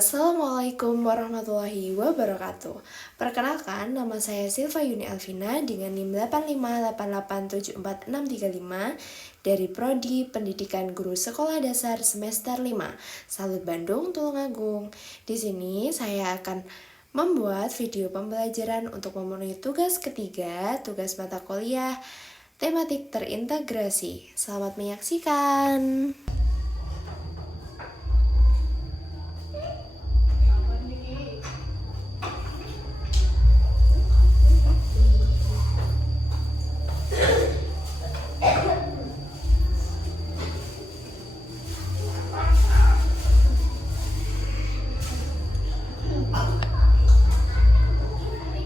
Assalamualaikum warahmatullahi wabarakatuh. Perkenalkan, nama saya Silva Yuni Alvina dengan NIM 85887465 dari Prodi Pendidikan Guru Sekolah Dasar semester 5, Salut Bandung, Tulungagung. Di sini saya akan membuat video pembelajaran untuk memenuhi tugas ketiga, tugas mata kuliah tematik terintegrasi. Selamat menyaksikan.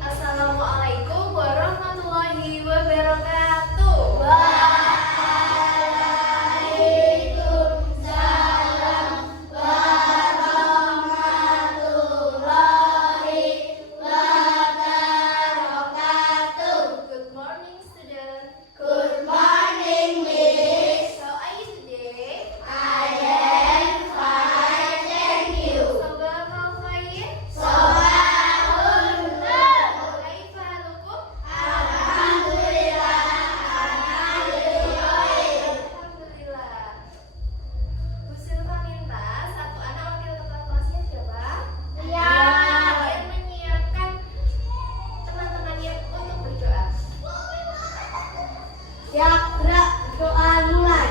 Assalamualaikum warahmatullahi wabarakatuh. Waalaikumsalam warahmatullahi wabarakatuh. Good morning, student. Good morning, Miss. How are you today? I am fine, thank you. Sabahal khair. Bu Silva minta satu anak wakil ketua kelasnya siapa? Ya. Kalian menyiapkan teman-temannya untuk berdoa. Siap, gerak, doa mulai.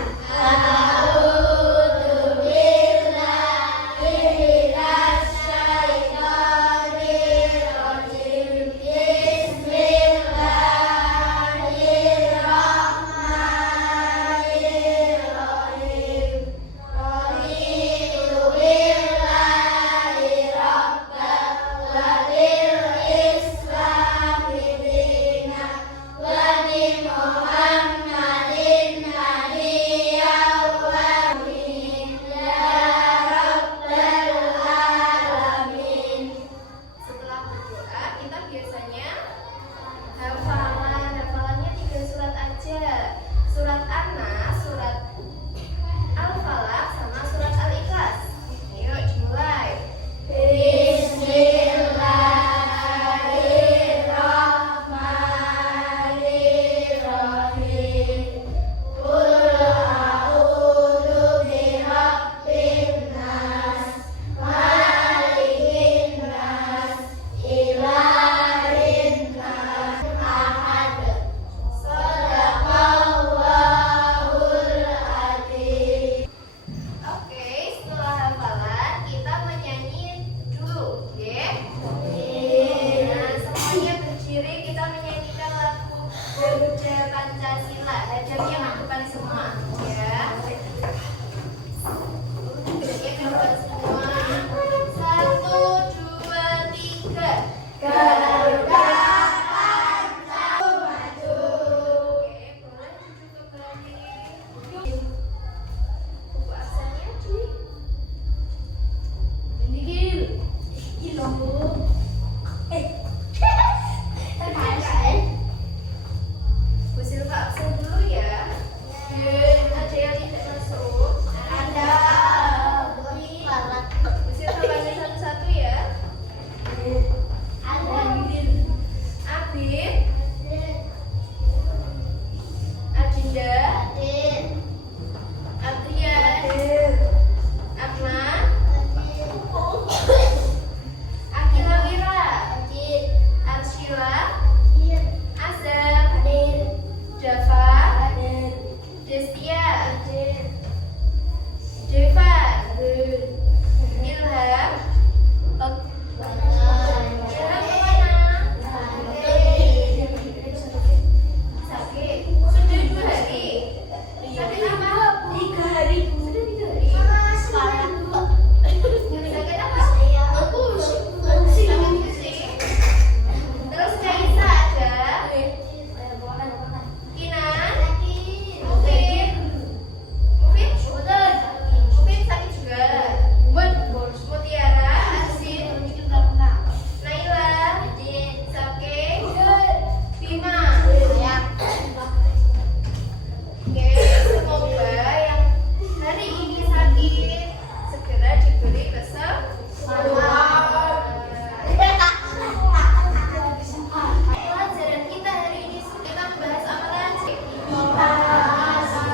Pelajaran kita hari ini kita membahas apa lagi? Bahasa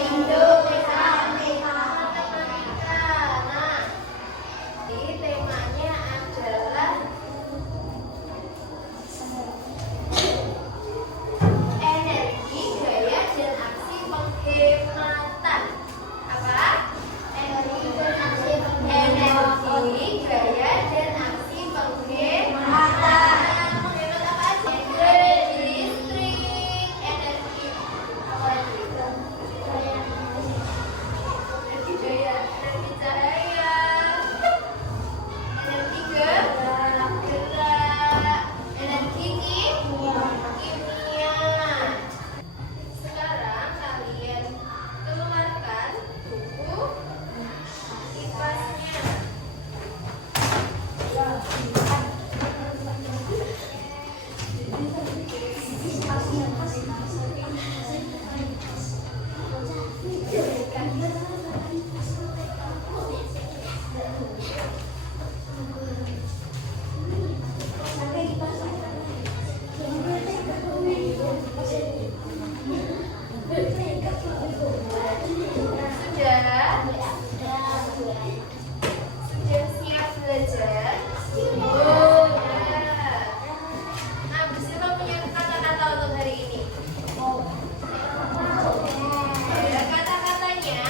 Indonesia. Nah, jadi temanya adalah energi, gaya, dan aksi penghematan. Apa? Energi, gaya, dan aksi penghematan. Menghemat apa aja? Listrik, energi. Apa lagi? Energi gaya, energi cahaya, energi gerak, energi kimia. Sekarang kalian keluarkan buku kipasnya. Sudah siap belajar? Nah, siapa punya kata-kata untuk hari ini? Ya, kata-katanya,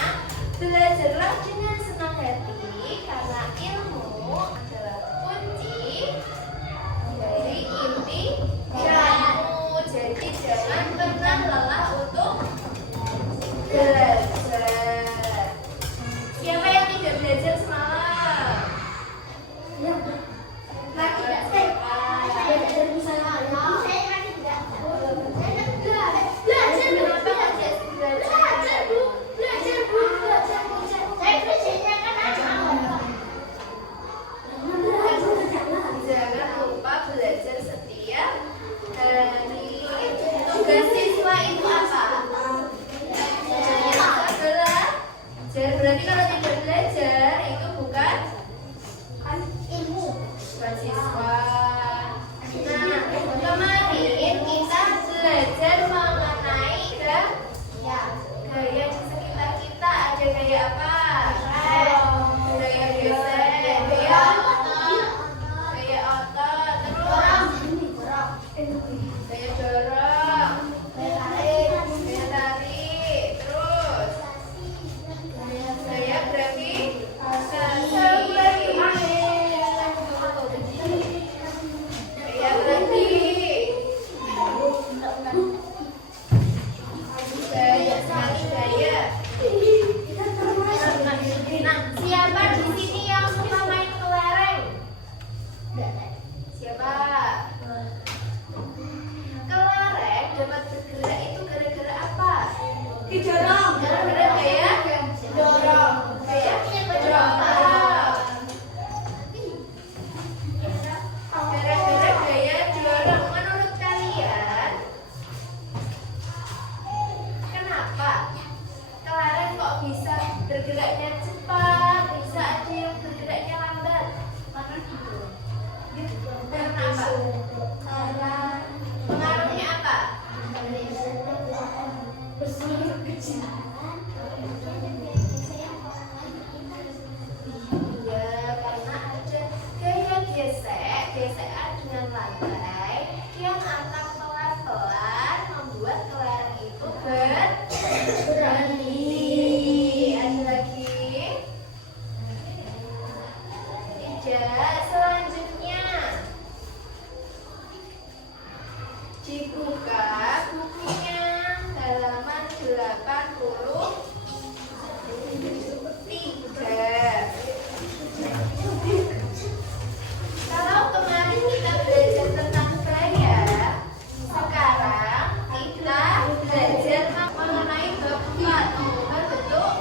belajarlah dengan senang hati karena ilmu adalah kunci dari inti ilmu. Jadi jangan pernah lelah untuk belajar. Siapa yang tidak belajar semalam? Lagi tidak siapa? Jangan lupa belajar setiap hari. Tugas siswa itu apa? Belajar. Berarti kalau tidak belajar itu bukan siswa. Nah, kemarin kita belajar mengenai gaya di sekitar kita. Ada gaya apa? Gaya gesek, gaya otot, terus gaya dorong, gaya tarik, terus gaya gravitasi, gaya berhenti, gaya sekali gaya. Nah, siapa di sini yang suka main kelereng? Siapa? Kelereng dapat bergerak itu gara-gara apa? Didorong. Gara-gara gaya dorong. Gaya dorong. Gara-gara gaya dorong. Menurut kalian, kenapa kelereng kok bisa bergeraknya cepat, bisa ada yang bergeraknya lambat? Karena apa? Pengaruhnya apa? Ya, karena ada gaya gesek, gesekan dengan lantai yang akan pelan-pelan membuat kelereng itu berhenti. Ada lagi? Tidak. Selanjutnya dibuka bukunya halaman 83. Kalau kemarin kita belajar tentang gaya, sekarang kita belajar mengenai bab 4, bentuk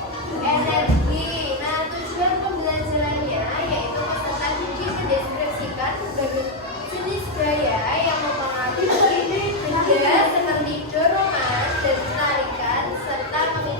energi. Nah, tujuan pembelajarannya yaitu peserta didik mendeskripsikan berbagai jenis gaya yang mempengaruhi benda seperti dorongan dan tarikan serta memiliki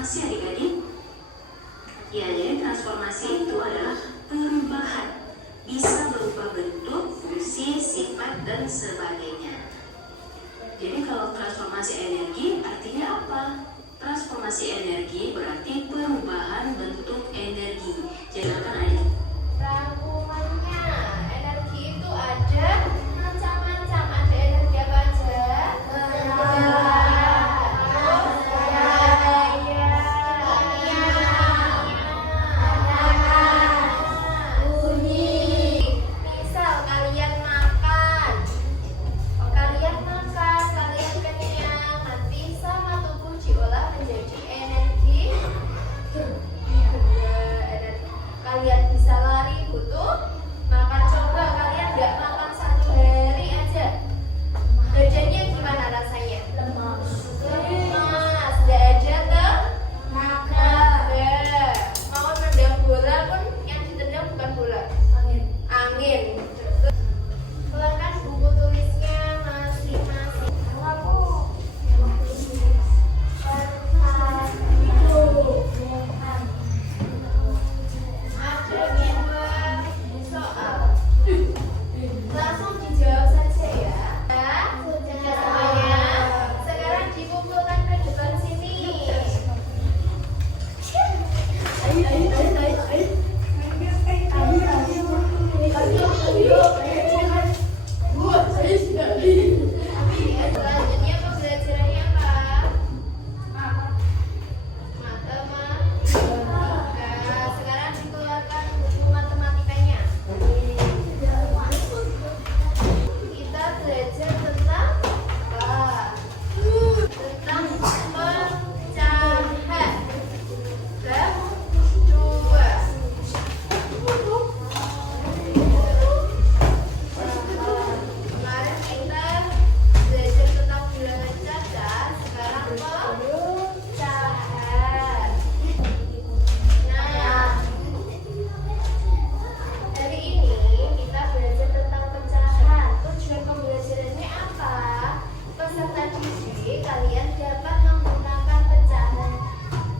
transformasi adik-adik? Ya, jadi transformasi itu adalah perubahan. Bisa berubah bentuk, fungsi, sifat, dan sebagainya. Jadi kalau transformasi energi artinya apa? Transformasi energi berarti perubahan bentuk energi. Jadi akan ada Rangkumannya, energi itu ada macam-macam. Ada energi apa aja? Misal kalian makan, kalian kenyang, nanti sama tubuh diolah menjadi energi. Kalian bisa lari butuh makan. Coba kalian nggak makan 1 hari aja, badannya gimana rasanya? Lemas, nggak ada tenaga. Mau nendang bola pun yang ditendang bukan bola, angin. Keluarkan buku tulisnya masing-masing. Ada 2 soal. Langsung dijawab saja ya. Sudah semuanya. Sekarang dikumpulkan ke depan sini. Selanjutnya pembelajarannya apa? Matematika. Sekarang dikeluarkan buku matematikanya. Kita belajar tentang apa? Tentang pecahan. Kedua. Kemarin kita belajar tentang bilangan cacat, sekarang pecahan. Nah, hari ini kita belajar tentang pecahan. Tujuan pembelajarannya apa? Peserta didik kalian dapat menggunakan pecahan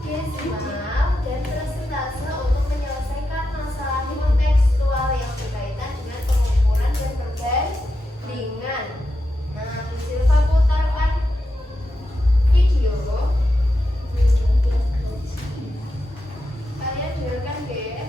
desimal dan persentase untuk menyelesaikan masalah kontekstual yang berkaitan dengan pengukuran dan perbandingan. Nah, Bu Silva putarkan video. Kalian dengarkan deh.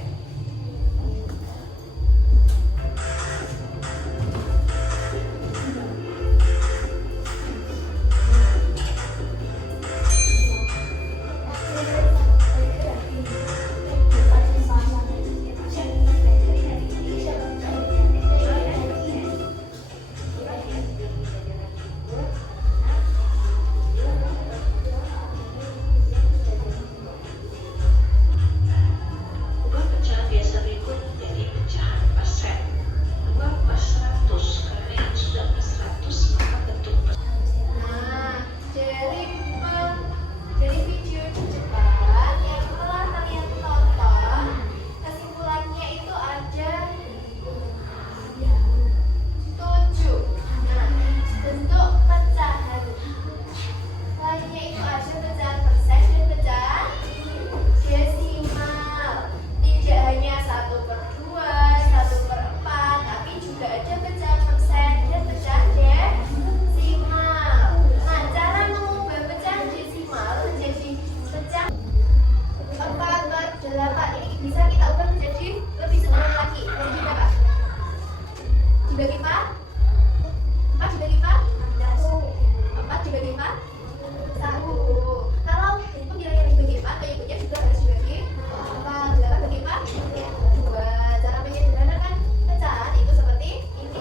Buat pecahan biasa berikut dari pecahan persen. 2 per 100, karena yang sudah per 100 maka bentuk Nah, dari video di depan yang telah kalian tonton, kesimpulannya itu ada 7. Nah, bentuk pecahan lainnya itu ada pecahan persen dan pecahan desimal. Tidak hanya 1/2, 1/4, tapi juga ada pecahan persen dan pecahan desimal. Nah, cara mengubah pecahan desimal menjadi pecahan 4/8 ini bisa kita ubah menjadi lebih sederhana lagi. Jadi berapa? Dibagi 4? 4 dibagi 4? 4 dibagi 4? 1. Kalau pembilangan dibagi 4, berikutnya juga harus dibagi 4. 8 bagi 4? 2. Cara menyederhanakan pecahan itu seperti ini.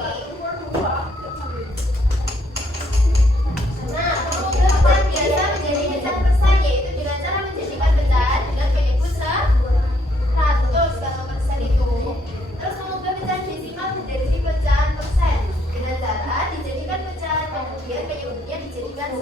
Nah, mengubah pecahan biasa menjadi pecahan persen yaitu dengan cara menjadikan pecahan dengan penyebut 100 kalau persen itu. Terus mengubah pecahan desimal menjadi pecahan persen dengan cara dijadikan pecahan kemudian penyebutnya dijadikan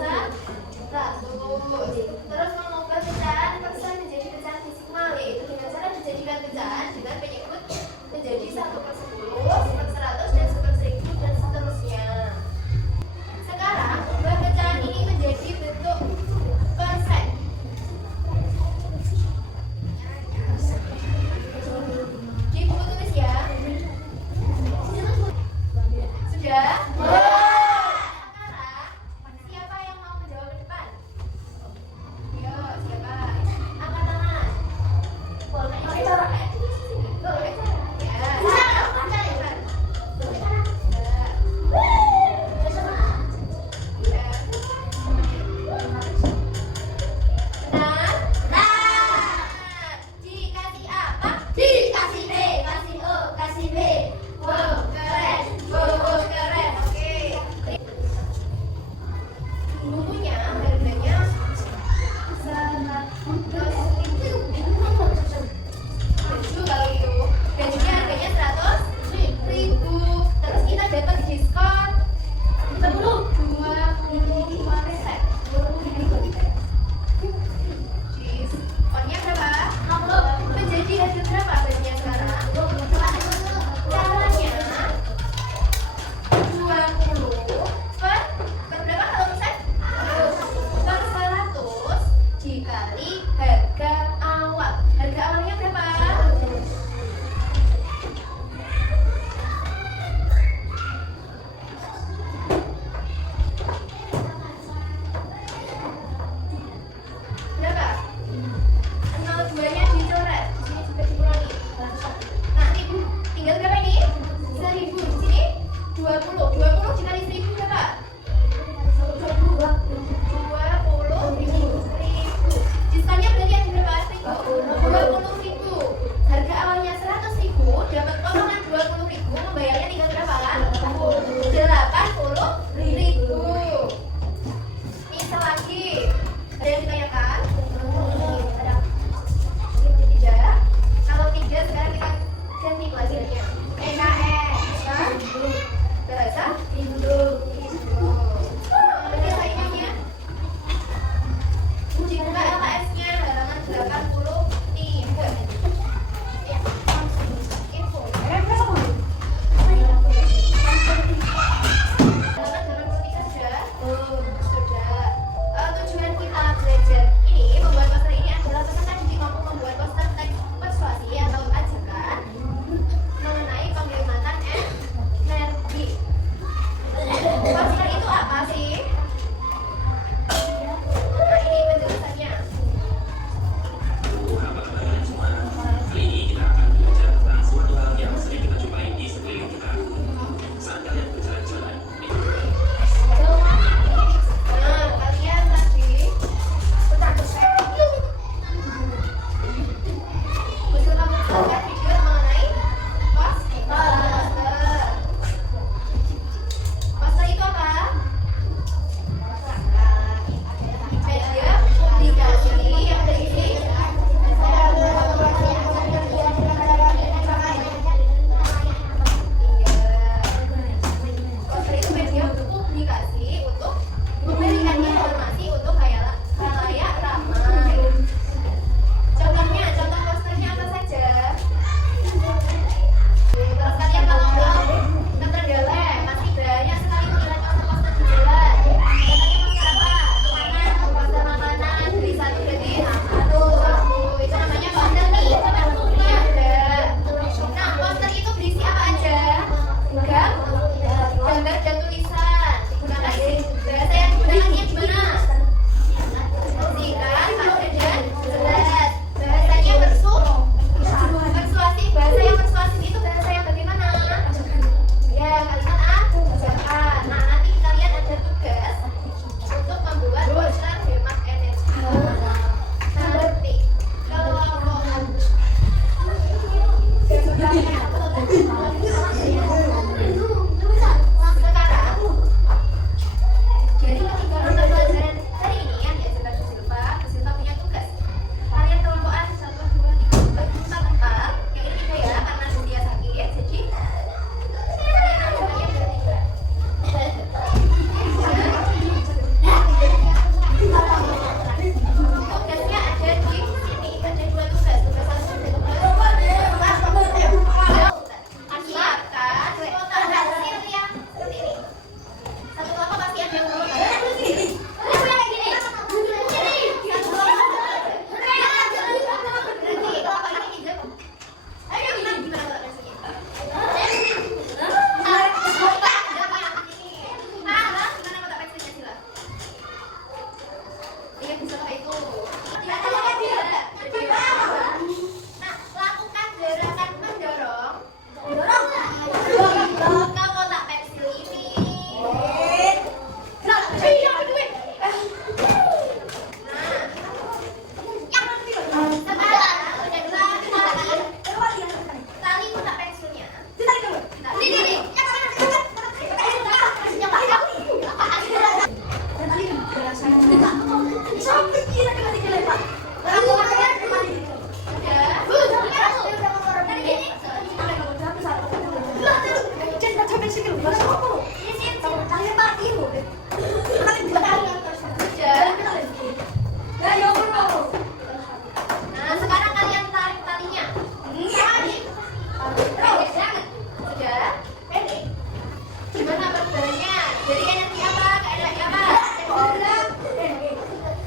Gimana perbedaannya? Jadi energi apa? Ke energi apa?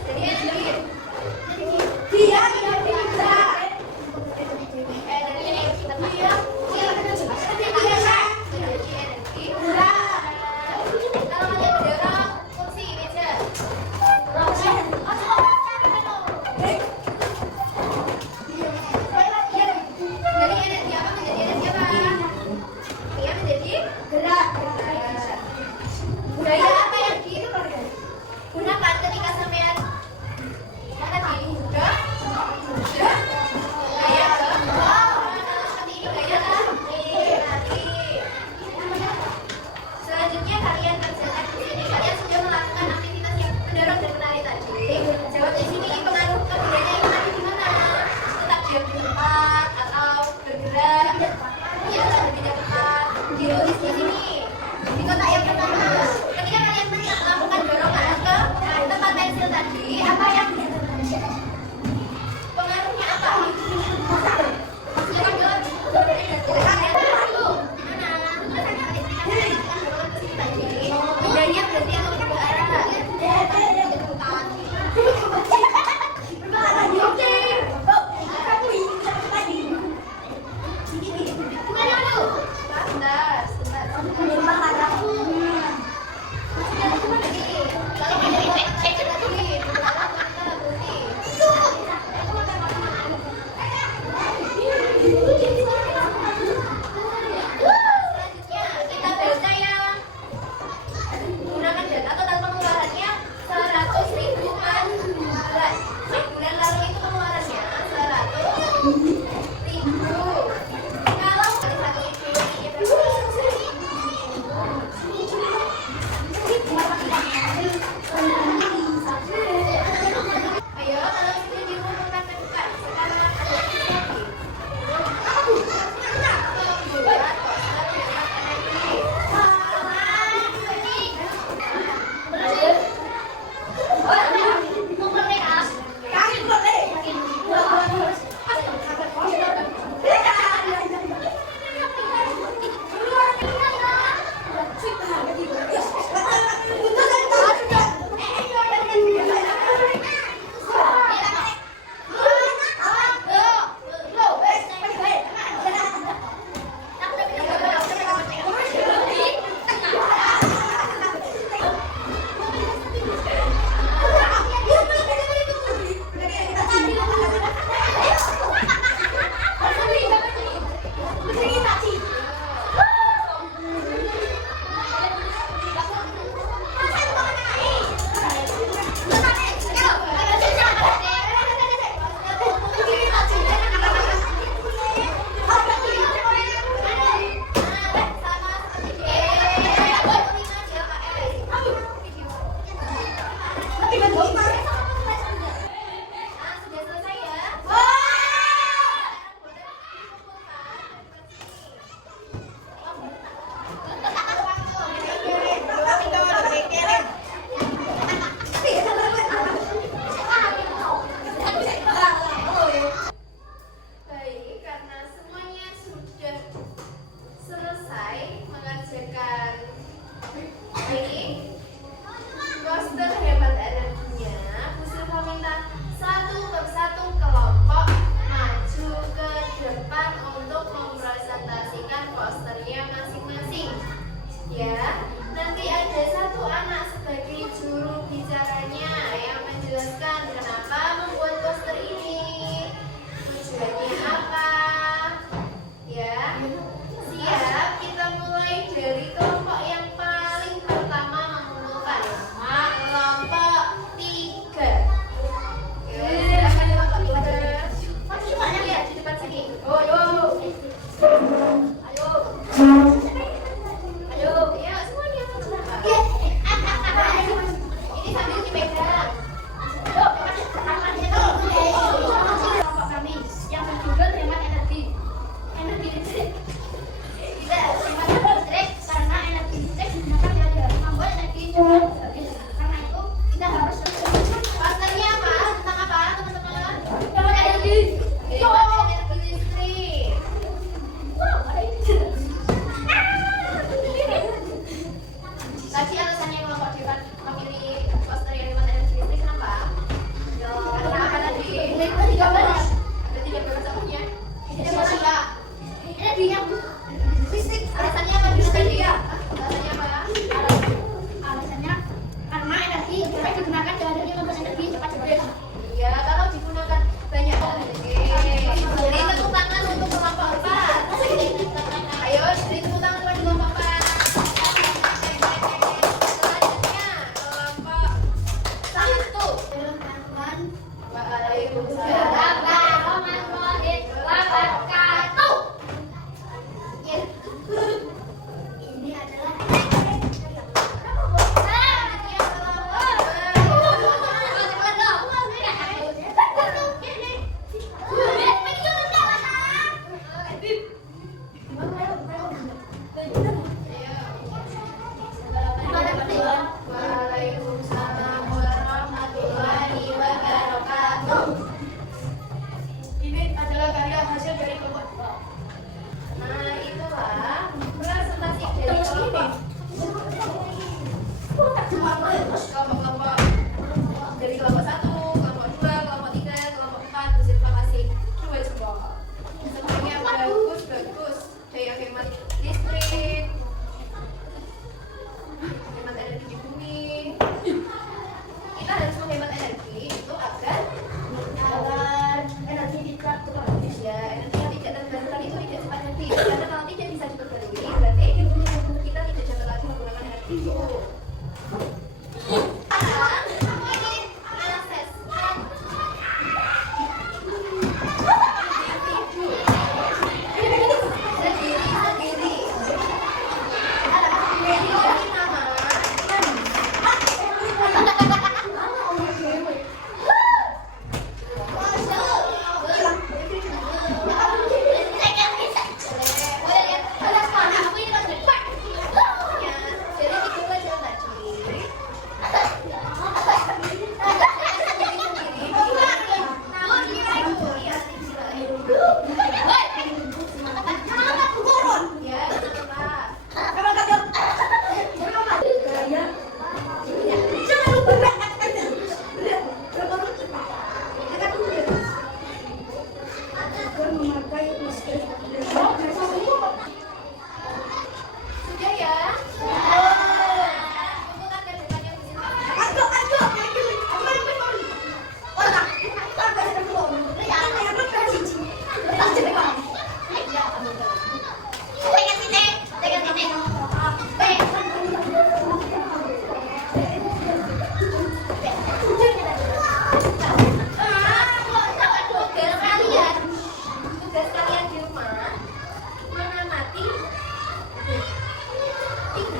Jadi energi. Dia energi gerak. Gerak.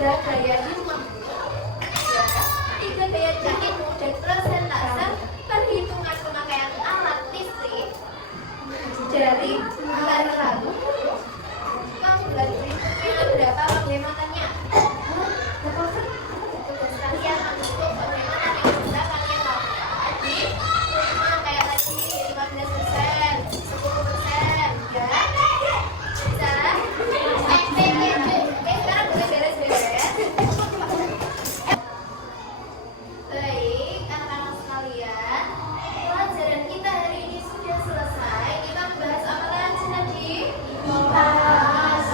tiga gaya hidup, ya, tiga gaya jahitmu dan persentase perhitungan pemakaian alat listrik dari bulan Rabu. Kamu bulan berikutnya berapa penghematannya? Tugas kalian untuk penghematan yang bisa kalian lakukan di rumah kayak tadi 15%, 10%, ya. Bisa? Sekarang boleh beres-beres. Baik, anak-anak sekalian, pelajaran kita hari ini sudah selesai. Kita bahas apa lagi tadi? Bahas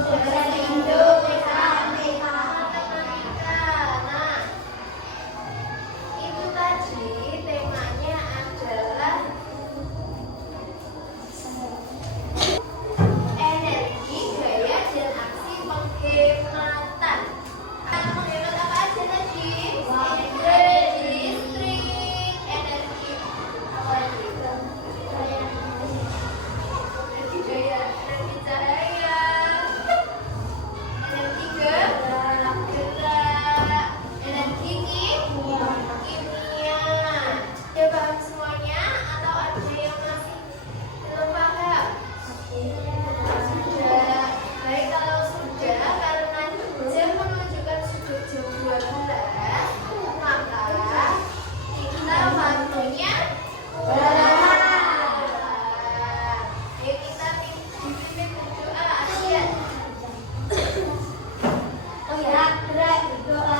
bahasa Indonesia, matematika. Nah, itu tadi temanya adalah energi, gaya, dan aksi penghematan. Menghemat apa aja tadi? Energi listrik, energi apa lagi? Energi gaya, energi cahaya, energi gerak, energi kimia. Udah paham semuanya atau ada yang masih belum paham? Sudah. Baik, kalau sudah, karena jam menunjukkan sudut jam 12, maka kita waktunya berdoa. Ayo kita dipimpin berdoa. Asyik. Oh ya, berdoa.